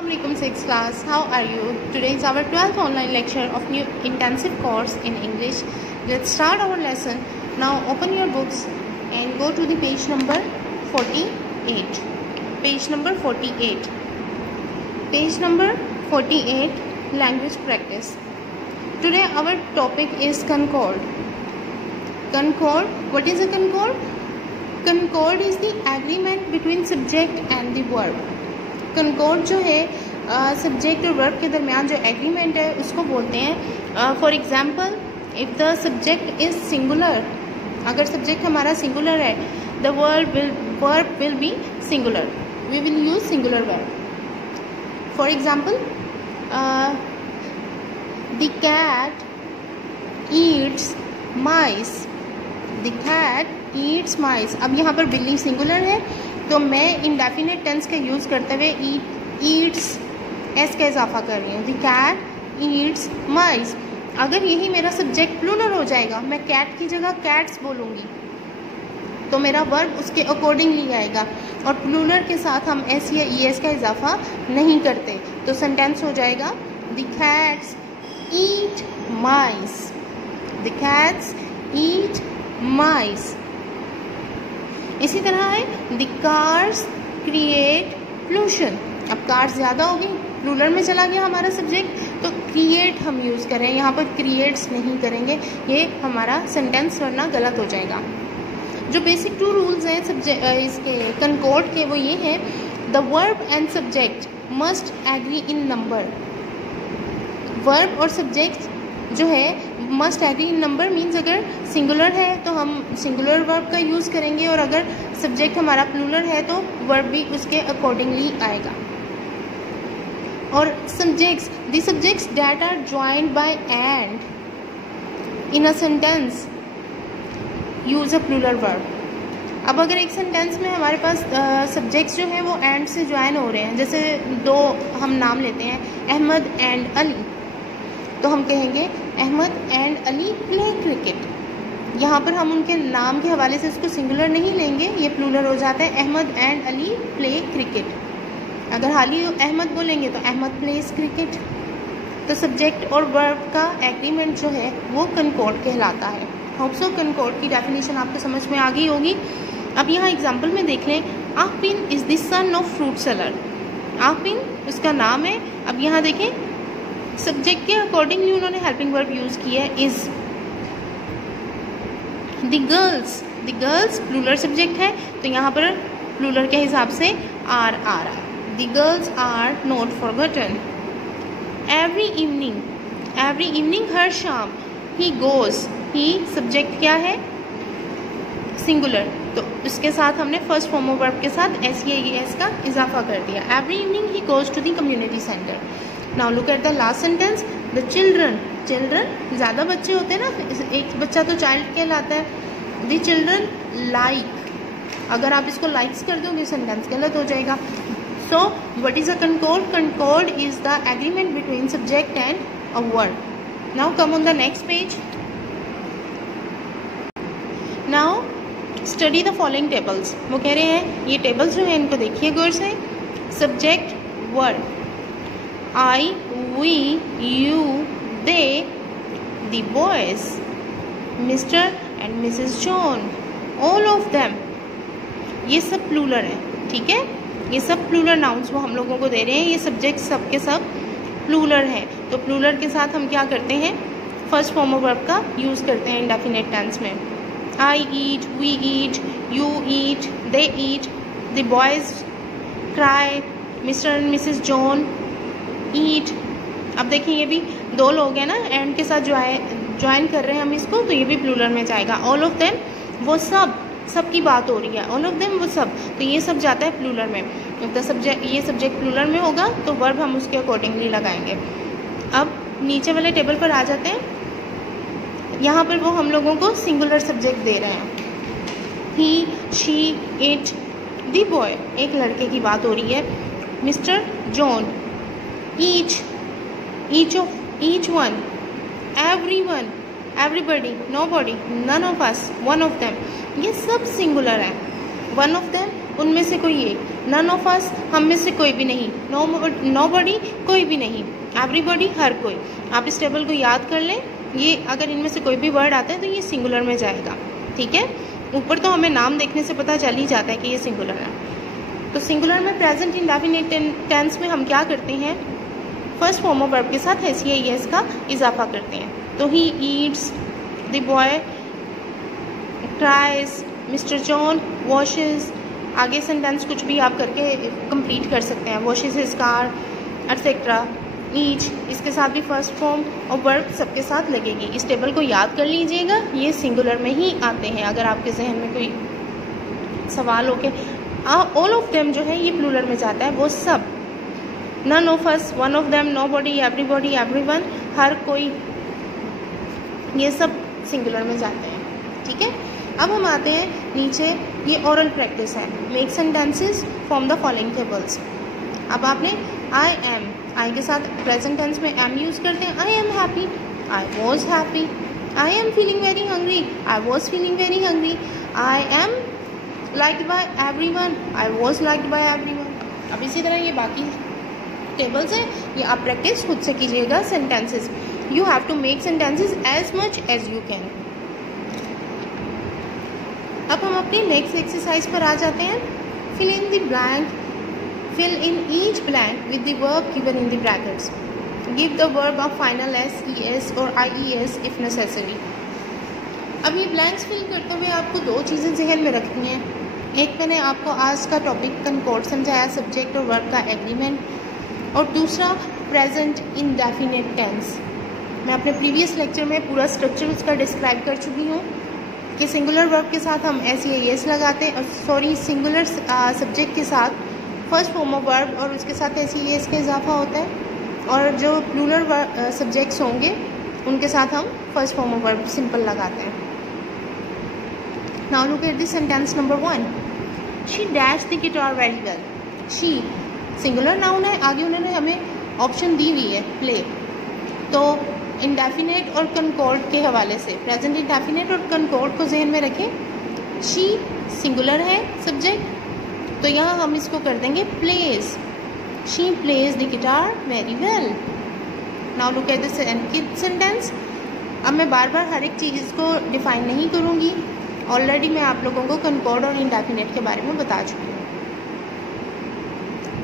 Assalamualaikum 6th class, how are you? Today is our 12th online lecture of new intensive course in English. Let's start our lesson. Now open your books and go to the page number 48. Page number 48. Page number 48, language practice. Today our topic is concord. Concord, what is a concord? Concord is the agreement between subject and the verb. कंकॉर्ड जो है subject और verb के दरमियान जो agreement है उसको बोलते हैं. For example, if the subject is singular, अगर सब्जेक्ट हमारा सिंगुलर है, the verb will be singular. We will use singular verb. For example, the cat eats mice. The cat eats mice. अब यहाँ पर बिल्ली सिंगुलर है तो मैं इंडेफिनिट टेंस का यूज़ करते हुए ईट्स एस का इजाफा कर रही हूँ. द कैट ईट्स माइस. अगर यही मेरा सब्जेक्ट प्लूरल हो जाएगा, मैं कैट की जगह कैट्स बोलूँगी, तो मेरा वर्ब उसके अकॉर्डिंगली आएगा. और प्लूरल के साथ हम एस या ई एस का इजाफा नहीं करते, तो सेंटेंस हो जाएगा the cats eat mice. The cats eat mice. इसी तरह है द कार्स क्रिएट पोल्यूशन. अब कार्स ज़्यादा हो गई, प्लूरल में चला गया हमारा सब्जेक्ट, तो क्रिएट हम यूज़ करें, यहाँ पर क्रिएट्स नहीं करेंगे, ये हमारा सेंटेंस वरना गलत हो जाएगा. जो बेसिक 2 रूल्स हैं सब्जेक्ट इसके कंकॉर्ड के, वो ये है, the verb and subject must agree in number. Verb और सब्जेक्ट जो है must agree in number means अगर सिंगुलर है तो हम सिंगुलर वर्ब का यूज़ करेंगे, और अगर सब्जेक्ट हमारा प्लूरल है तो वर्ब भी उसके अकॉर्डिंगली आएगा. और subjects, the subjects that are joined by and in a sentence use a plural verb. अब अगर एक सेंटेंस में हमारे पास सब्जेक्ट्स जो हैं वो एंड से ज्वाइन हो रहे हैं, जैसे 2 हम नाम लेते हैं, अहमद एंड अली, तो हम कहेंगे Ahmed and Ali play cricket. यहाँ पर हम उनके नाम के हवाले से इसको सिंगुलर नहीं लेंगे, ये प्लूरल हो जाता है, Ahmed and Ali play cricket. अगर हाली अहमद बोलेंगे तो अहमद प्लेस क्रिकेट. तो सब्जेक्ट और वर्ब का एग्रीमेंट जो है वो कंकॉर्ड कहलाता है. होप सो कंकॉर्ड की डेफिनेशन आपको समझ में आ गई होगी. अब यहाँ एग्जाम्पल में देख लें, आफिन is the son of fruit seller. आफिन उसका नाम है. अब यहाँ देखें, सब्जेक्ट के अकॉर्डिंगली उन्होंने हेल्पिंग वर्ब यूज किया है is. The girls plural subject है, तो यहाँ पर प्लूरल के हिसाब से आर आ रहा है. The girls are not forgotten. Every evening हर शाम, ही गोज. ही सब्जेक्ट क्या है, सिंगुलर, तो इसके साथ हमने फर्स्ट फॉर्म ऑफ वर्ब के साथ एस या एस का इजाफा कर दिया. Every evening he goes to the community centre. Now look at the last sentence. The children ज़्यादा बच्चे होते हैं ना, एक बच्चा तो चाइल्ड कहलाता है. The children like. अगर आप इसको likes कर दोगे सेंटेंस गलत हो जाएगा. So what is a concord? Concord is the agreement between subject and a verb. Now come on the next page. Now study the following tables. वो कह रहे हैं ये tables जो है इनको देखिए गौर से. Subject, verb. I, we, you, they, the boys, Mr. and Mrs. John, all of them. ये सब प्लूरल है, ठीक है. ये सब प्लूरल नाउन्स वो हम लोगों को दे रहे हैं. ये सब्जेक्ट सब के सब प्लूरल हैं, तो प्लूरल के साथ हम क्या करते हैं, फर्स्ट फॉर्म ऑफ वर्ब का यूज़ करते हैं इंडेफिनिट टेंस में. I eat, we eat, you eat, they eat, the boys cry, Mr. and Mrs. John ईट. अब देखिए ये भी 2 लोग हैं ना, एंड के साथ ज्वाइन कर रहे हैं हम इसको, तो ये भी प्लूरल में जाएगा. ऑल ऑफ देम, वो सब की बात हो रही है. ऑल ऑफ देम वो सब, तो ये सब जाता है प्लूरल में. तो सब्जेक्ट, ये सब्जेक्ट प्लूरल में होगा तो वर्ब हम उसके अकॉर्डिंगली लगाएंगे. अब नीचे वाले टेबल पर आ जाते हैं. यहाँ पर वो हम लोगों को सिंगुलर सब्जेक्ट दे रहे हैं. ही, शी, इट, द बॉय, एक लड़के की बात हो रही है. Mister John, each one, everyone, everybody, nobody, none of us, one of them. ये सब सिंगुलर है. वन ऑफ देम उनमें से कोई एक, नन ऑफ अस हम में से कोई भी नहीं, नोबडी कोई भी नहीं, एवरीबॉडी हर कोई। आप इस टेबल को याद कर लें, ये अगर इनमें से कोई भी वर्ड आता है तो ये सिंगुलर में जाएगा, ठीक है। ऊपर तो हमें नाम देखने से पता चल ही जाता है कि ये सिंगुलर है। तो सिंगुलर में प्रेजेंट इंडेफिनिट टेंस में हम क्या करते हैं, फर्स्ट फॉर्म ऑफ वर्ब के साथ एस या एस का इजाफा करते हैं। तो he eats, the boy cries, mister John washes, आगे सेंटेंस कुछ भी आप करके कंप्लीट कर सकते हैं, washes his car etcetera. Each इसके साथ भी फर्स्ट फॉर्म और वर्ब सबके साथ लगेगी। इस टेबल को याद कर लीजिएगा, ये सिंगुलर में ही आते हैं। अगर आपके जहन में कोई सवाल हो के ऑल ऑफ देम जो है ये प्लूरल में जाता है, वो सब, none of us, one of them, nobody, everybody, everyone, हर कोई, ये सब सिंगुलर में जाते हैं, ठीक है। अब हम आते हैं नीचे, ये ओरल प्रैक्टिस है। Make sentences from the following tables. अब आपने आई एम, आई के साथ प्रेजेंट टेंस में एम यूज़ करते हैं। I am happy, I was happy. I am feeling very hungry, I was feeling very hungry. I am liked by everyone, I was liked by everyone. अब इसी तरह ये बाकी टेबल्स हैं, ये आप प्रैक्टिस खुद से कीजिएगा sentences. You have to make sentences as much as you can. अब हम अपनी नेक्स्ट एक्सरसाइज पर आ जाते हैं। Fill in the blank, fill in each blank with the verb given in the brackets. Give the verb of final s, es or ies if necessary. अब ये blanks fill करते हुए आपको दो चीज़ें जहन में रखनी है। एक मैंने आपको आज का टॉपिक कंकॉर्ड समझाया, सब्जेक्ट और वर्ब का एग्रीमेंट, और दूसरा प्रेजेंट इंडेफिनिट टेंस। मैं अपने प्रीवियस लेक्चर में पूरा स्ट्रक्चर उसका डिस्क्राइब कर चुकी हूँ कि सिंगुलर वर्ब के साथ हम एस या एस लगाते हैं, सॉरी सिंगुलर सब्जेक्ट के साथ फर्स्ट फॉर्म ऑफ वर्ब और उसके साथ ऐसे ही इसका इजाफा होता है, और जो प्लूरल सब्जेक्ट्स होंगे उनके साथ हम first form of verb simple लगाते हैं। Now look at this sentence number 1। She dash the guitar very well. She singular noun है, आगे उन्होंने हमें ऑप्शन दी हुई है प्ले। तो इंडेफिनेट और कंकॉर्ड के हवाले से प्रेजेंट इंडेफिनेट और कंकॉर्ड को जहन में रखें। शी सिंगुलर है सब्जेक्ट, तो यहाँ हम इसको कर देंगे plays. She plays the guitar very well. Now look at this sentence. अब मैं बार बार हर एक चीज़ को डिफाइन नहीं करूँगी, ऑलरेडी मैं आप लोगों को कंकॉर्ड और इंडेफिनेट के बारे में बता चुकी हूँ।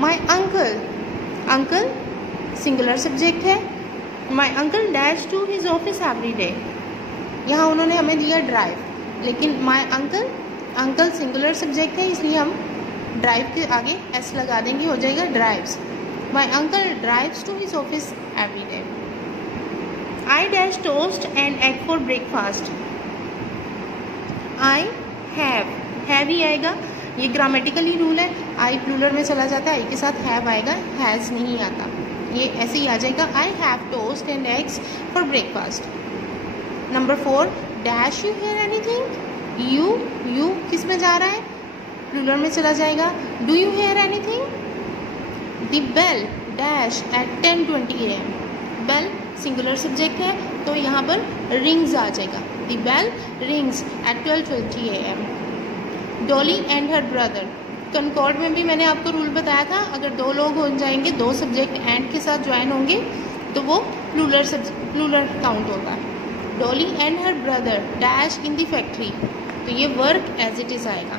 My uncle, uncle singular subject है। My uncle dash to his office every day. यहाँ उन्होंने हमें दिया ड्राइव, लेकिन my uncle, uncle singular subject है, इसलिए हम ड्राइव के आगे एस लगा देंगे, हो जाएगा drives. My uncle drives to his office every day. I dash toast and egg for breakfast. I have ही आएगा, ये ग्रामेटिकली रूल है। आई प्लूरल में चला जाता है, आई के साथ हैव आएगा, हैज़ नहीं आता, ये ऐसे ही आ जाएगा। I have toast and eggs for breakfast. Number 4, dash you hear anything. You किस में जा रहा है, प्लूरल में चला जाएगा। Do you hear anything. The bell dash at 10:20 AM। Bell singular subject है, तो यहाँ पर रिंग्स आ जाएगा। The bell rings at 12:20 AM। Dolly and her brother, concord में भी मैंने आपको रूल बताया था, अगर दो लोग हो जाएंगे, दो सब्जेक्ट एंड के साथ ज्वाइन होंगे तो वो प्लूरल काउंट होता है। Dolly and her brother dash in the factory, तो ये वर्क एज इट इज़ आएगा।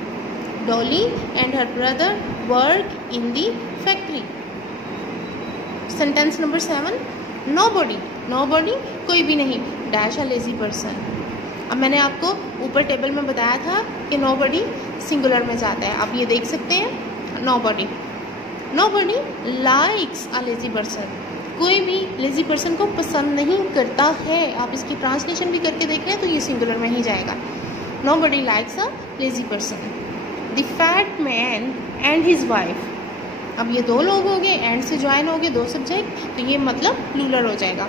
Dolly and her brother work in the factory. Sentence number 7, nobody, nobody कोई भी नहीं, डैश अ लेजी पर्सन। अब मैंने आपको ऊपर टेबल में बताया था कि नोबडी सिंगुलर में जाता है, आप ये देख सकते हैं। Nobody, nobody likes a lazy person, कोई भी लेजी पर्सन को पसंद नहीं करता है। आप इसकी ट्रांसलेशन भी करके देख लें तो ये सिंगुलर में ही जाएगा। Nobody likes a lazy person. The fat man and his wife, अब ये दो लोग हो गए, एंड से ज्वाइन हो गए दो सब्जेक्ट, तो ये मतलब प्लूरल हो जाएगा।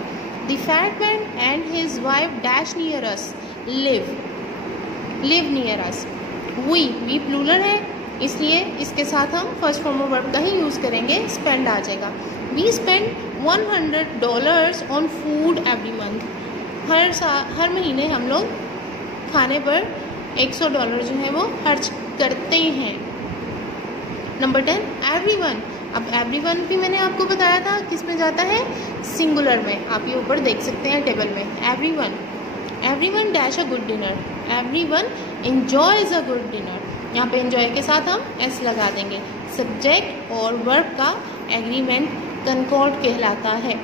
The fat man and his wife dash near us, live near us. We plural है, इसलिए इसके साथ हम फर्स्ट फॉर्म ऑफ वर्ब का ही यूज़ करेंगे, स्पेंड आ जाएगा। We spend $100 on food every month. हर महीने हम लोग खाने पर $100 जो है वो खर्च करते हैं। Number 10 everyone. अब एवरीवन भी मैंने आपको बताया था किस में जाता है, सिंगुलर में। आप ये ऊपर देख सकते हैं टेबल में। Everyone dash a good dinner, everyone enjoys a good dinner. यहाँ पे एंजॉय के साथ हम एस लगा देंगे। सब्जेक्ट और वर्ब का एग्रीमेंट कंकॉर्ड कहलाता है।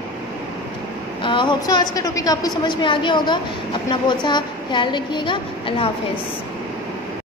होप सो आज का टॉपिक आपको समझ में आ गया होगा। अपना बहुत सा ख्याल रखिएगा। अल्लाह हाफ़िज़।